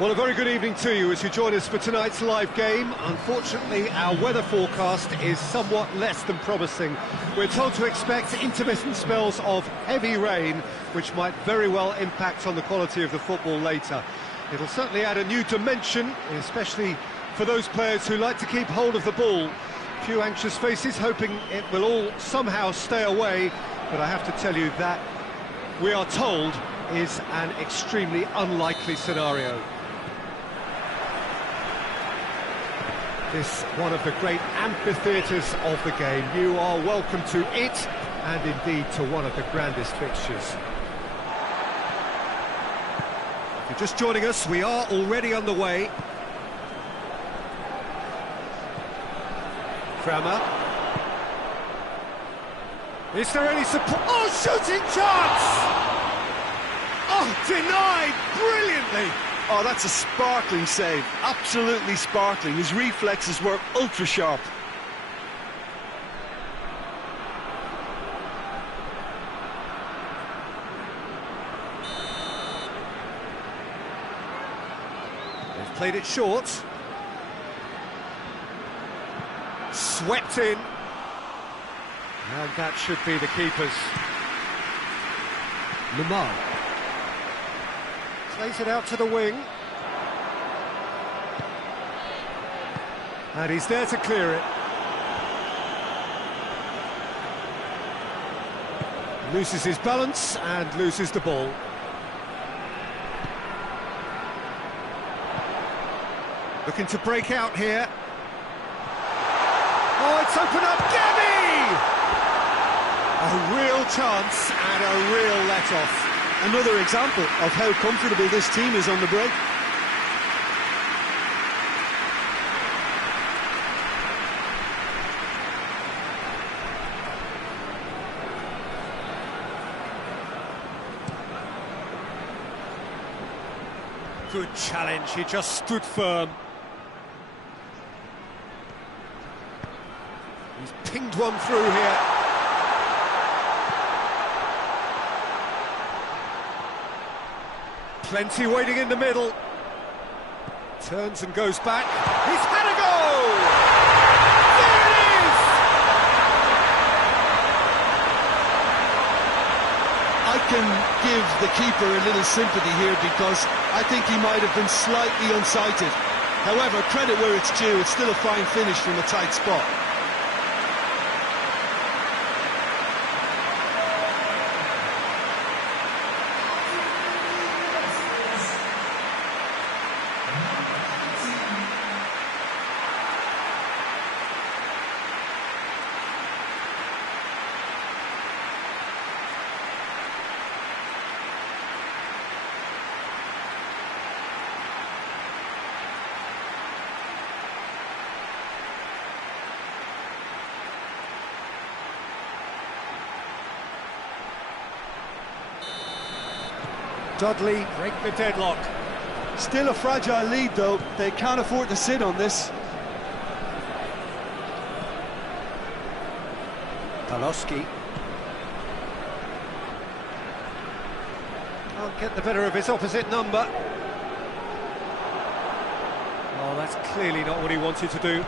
Well, a very good evening to you as you join us for tonight's live game. Unfortunately, our weather forecast is somewhat less than promising. We're told to expect intermittent spells of heavy rain, which might very well impact on the quality of the football later. It'll certainly add a new dimension, especially for those players who like to keep hold of the ball. A few anxious faces hoping it will all somehow stay away, but I have to tell you that we are told is an extremely unlikely scenario. This one of the great amphitheatres of the game. You are welcome to it, and indeed to one of the grandest fixtures. If you're just joining us, we are already underway. Kramer. Is there any support? Oh, shooting chance! Oh, denied brilliantly! Oh, that's a sparkling save, absolutely sparkling. His reflexes were ultra sharp. They've played it short. Swept in. And that should be the keeper's. Lamar. Plays it out to the wing. And he's there to clear it. Loses his balance and loses the ball. Looking to break out here. Oh, it's open up, Gabby! A real chance and a real let-off. Another example of how comfortable this team is on the break. Good challenge, he just stood firm. He's pinged one through here. Plenty waiting in the middle. Turns and goes back. He's had a goal! There it is! I can give the keeper a little sympathy here because I think he might have been slightly unsighted. However, credit where it's due, it's still a fine finish from a tight spot. Dudley break the deadlock. Still a fragile lead though, they can't afford to sit on this. Palowski. Can't get the better of his opposite number. Oh, that's clearly not what he wanted to do.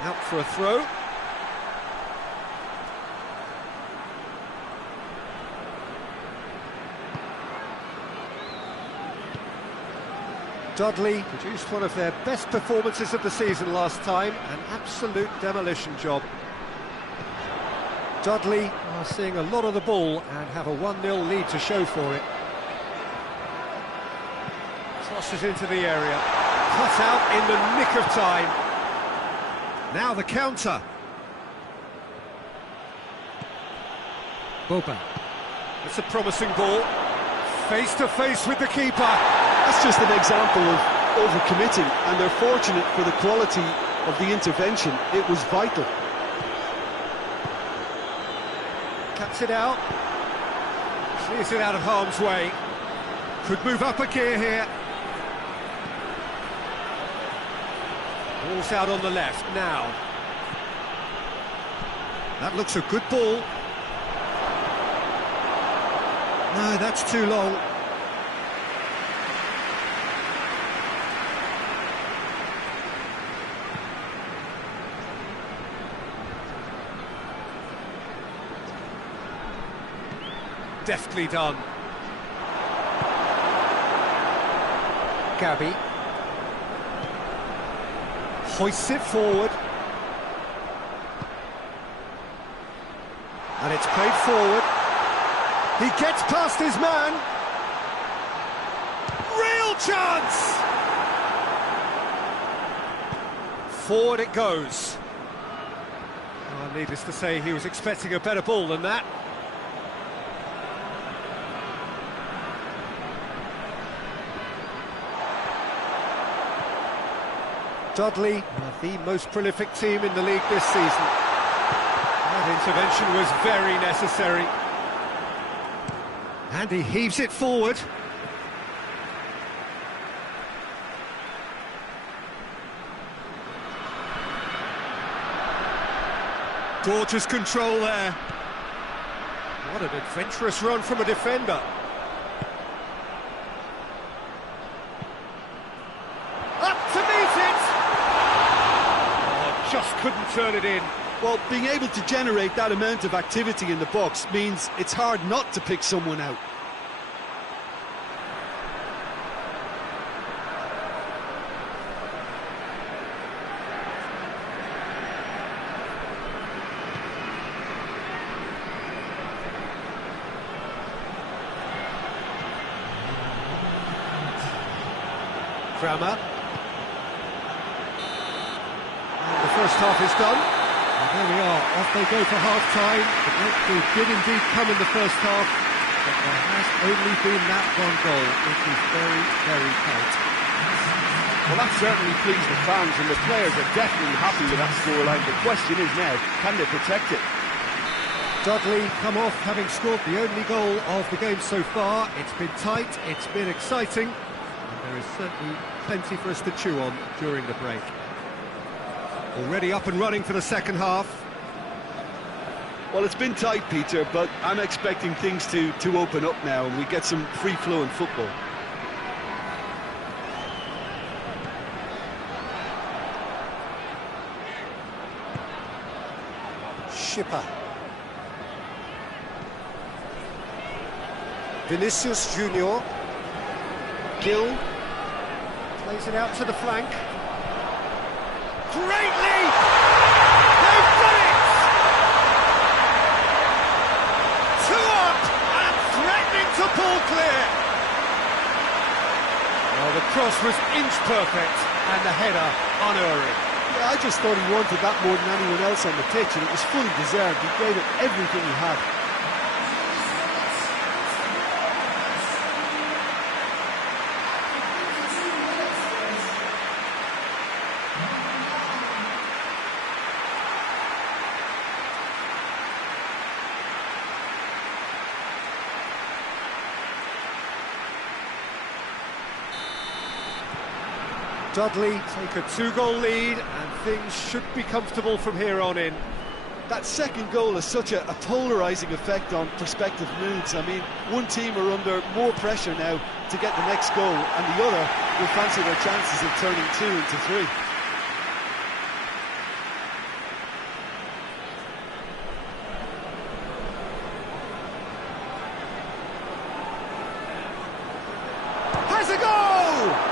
Out for a throw. Dudley produced one of their best performances of the season last time, an absolute demolition job. Dudley are seeing a lot of the ball and have a 1-0 lead to show for it. Tosses into the area, cut out in the nick of time. Now the counter. Boban. It's a promising ball. Face to face with the keeper. That's just an example of overcommitting, and they're fortunate for the quality of the intervention. It was vital. Cuts it out. Clears it out of harm's way. Could move up a gear here. Ball's out on the left now. That looks a good ball. No, that's too long. deftly done. Gabby hoists it forward. And it's played forward. He gets past his man. Real chance! Forward it goes. Well, needless to say, he was expecting a better ball than that. Dudley, the most prolific team in the league this season. That intervention was very necessary. And he heaves it forward. Gorgeous control there. What an adventurous run from a defender. Up to meet it! Oh, just couldn't turn it in. Well, being able to generate that amount of activity in the box means it's hard not to pick someone out. Kramer. And the first half is done. And there we are, off they go for half-time. The breakthrough did indeed come in the first half, but there has only been that one goal, which is very, very tight. Well, that certainly pleased the fans, and the players are definitely happy with that scoreline. The question is now, can they protect it? Dudley come off having scored the only goal of the game so far. It's been tight, it's been exciting, and there is certainly plenty for us to chew on during the break. Already up and running for the second half. Well, it's been tight, Peter, but I'm expecting things to open up now and we get some free-flowing football. Schipper. Vinicius Junior. Gill plays it out to the flank. Great lead! They've done it! 2 up and threatening to pull clear. Well, the cross was inch perfect and the header unerring. Yeah, I just thought he wanted that more than anyone else on the pitch, and it was fully deserved. He gave it everything he had. Dudley take a 2-goal lead and things should be comfortable from here on in. That second goal has such a polarising effect on prospective moods. I mean, one team are under more pressure now to get the next goal, and the other will fancy their chances of turning 2 into 3. Has a goal!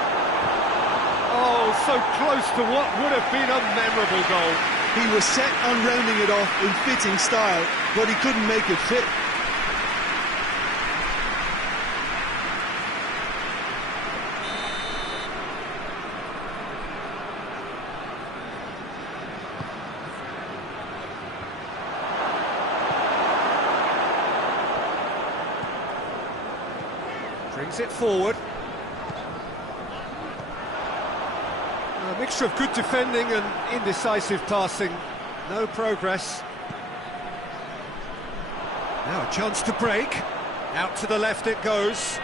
Oh, so close to what would have been a memorable goal. He was set on rounding it off in fitting style, but he couldn't make it fit. Brings it forward. A mixture of good defending and indecisive passing. No progress. Now a chance to break. Out to the left it goes.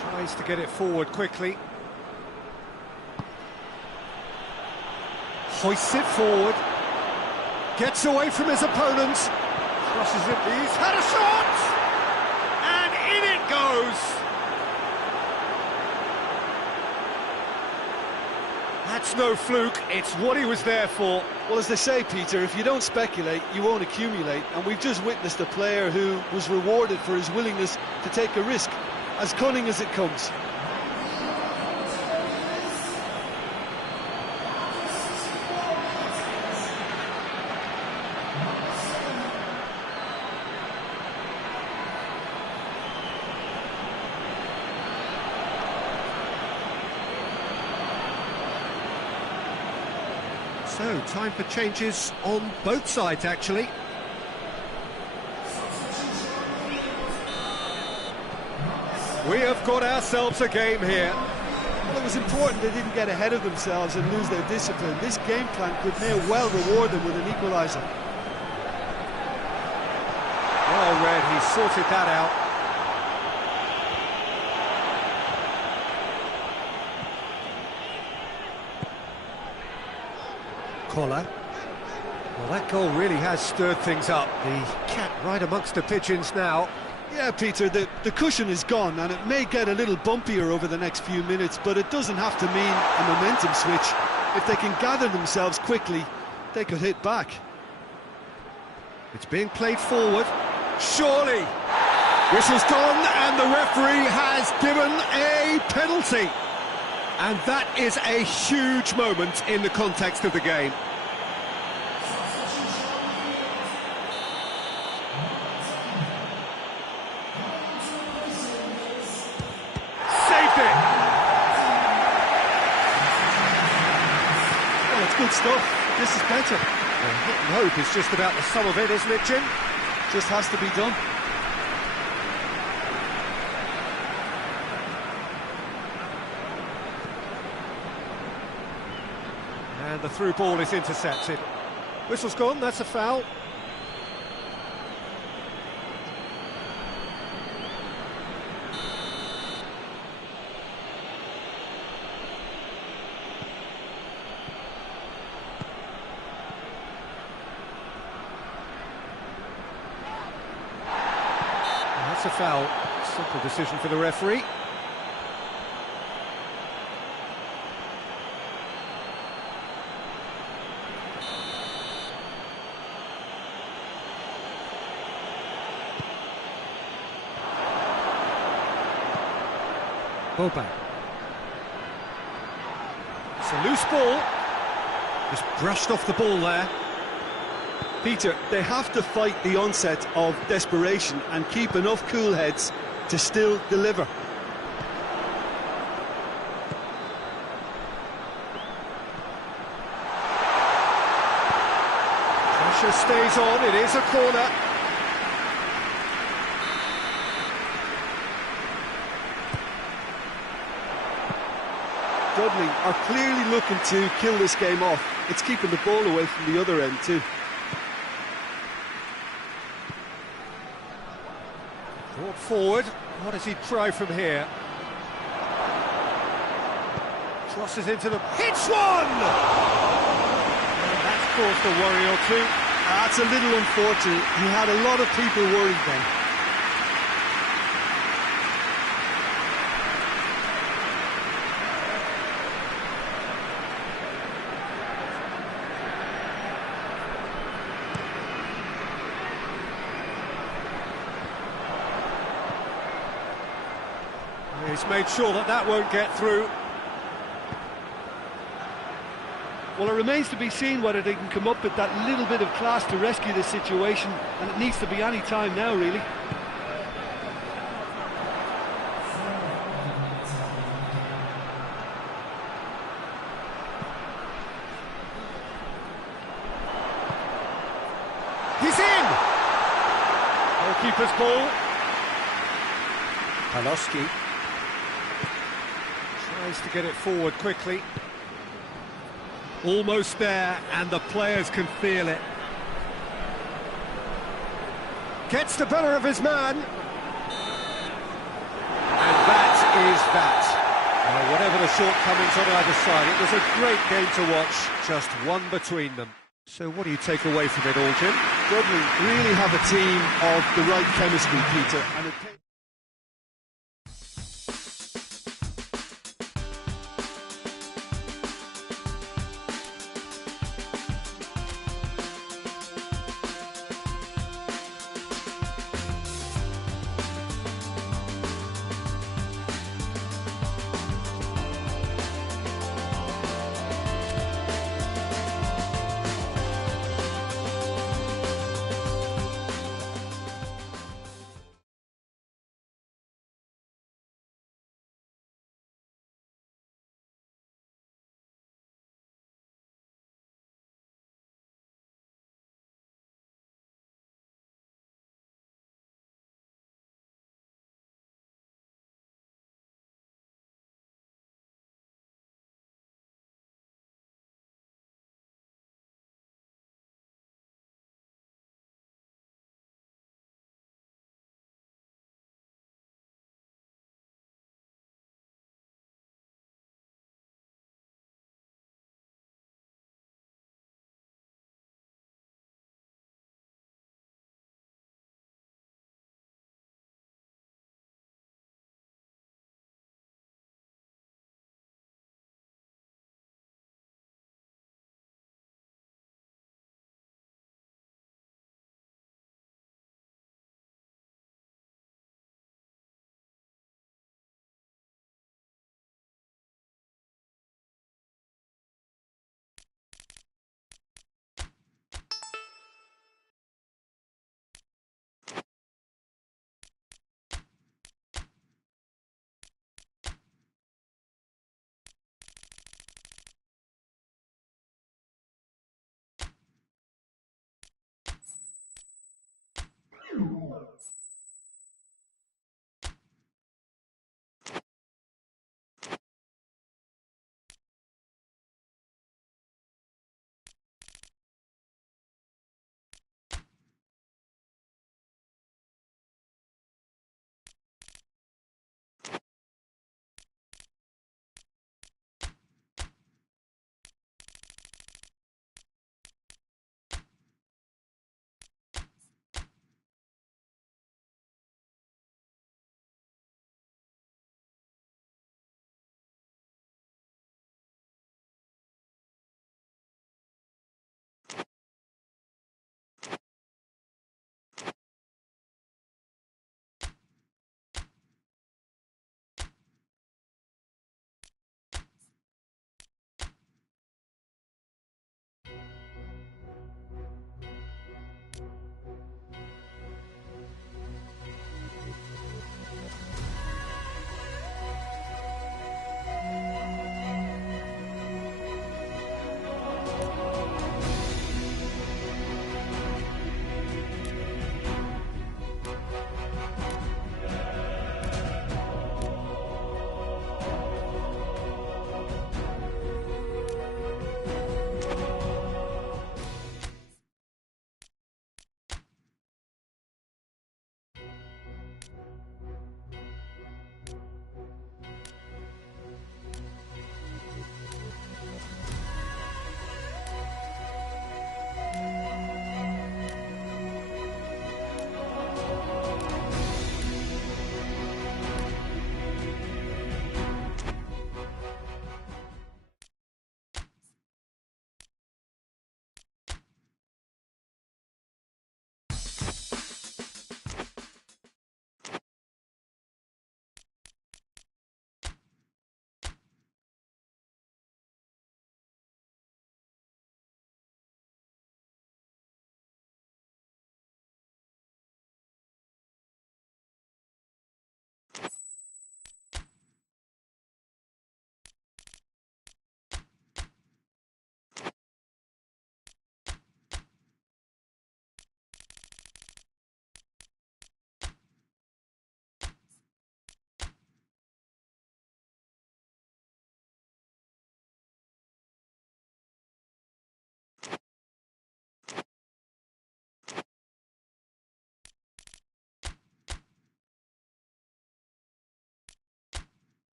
Tries to get it forward quickly. Hoists it forward. Gets away from his opponents. Crosses it, he's had a shot! And in it goes! That's no fluke, it's what he was there for. Well, as they say, Peter, if you don't speculate, you won't accumulate, and we've just witnessed a player who was rewarded for his willingness to take a risk, as cunning as it comes. So, time for changes on both sides, actually. We have got ourselves a game here. Well, it was important they didn't get ahead of themselves and lose their discipline. This game plan could now well reward them with an equaliser. Well read, he sorted that out. Collar. Well, that goal really has stirred things up. The cat right amongst the pigeons now. Yeah, Peter, the cushion is gone, and it may get a little bumpier over the next few minutes, but it doesn't have to mean a momentum switch. If they can gather themselves quickly, they could hit back. It's being played forward. Surely! Whistle's gone, and the referee has given a penalty. And that is a huge moment in the context of the game. Saved it! Well, it's good stuff. This is better. Well, hit and hope is just about the sum of it, isn't it, Jim? Just has to be done. And the through ball is intercepted. Whistle's gone, that's a foul. That's a foul. Simple decision for the referee. Boban. It's a loose ball. Just brushed off the ball there. Peter, they have to fight the onset of desperation and keep enough cool heads to still deliver. Pressure stays on, it is a corner. Dudley are clearly looking to kill this game off. It's keeping the ball away from the other end too. Brought forward, what does he try from here? Crosses into the... hits one! And that's caused a worry or two. That's a little unfortunate. He had a lot of people worried then. He's made sure that that won't get through. Well, it remains to be seen whether they can come up with that little bit of class to rescue this situation, and it needs to be any time now, really. He's in! Goalkeeper's ball. Mtk-Asc tries to get it forward quickly. Almost there, and the players can feel it. Gets the better of his man. And that is that. Whatever the shortcomings on either side, it was a great game to watch, just one between them. So what do you take away from it all, Jim? Dudley really have a team of the right chemistry, Peter. And it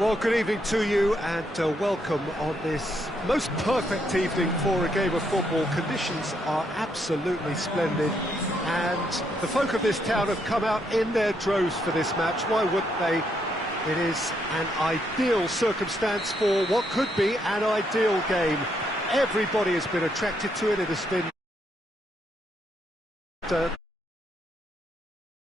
Well, good evening to you and welcome on this most perfect evening for a game of football. Conditions are absolutely splendid and the folk of this town have come out in their droves for this match. Why wouldn't they? It is an ideal circumstance for what could be an ideal game. Everybody has been attracted to it. It has been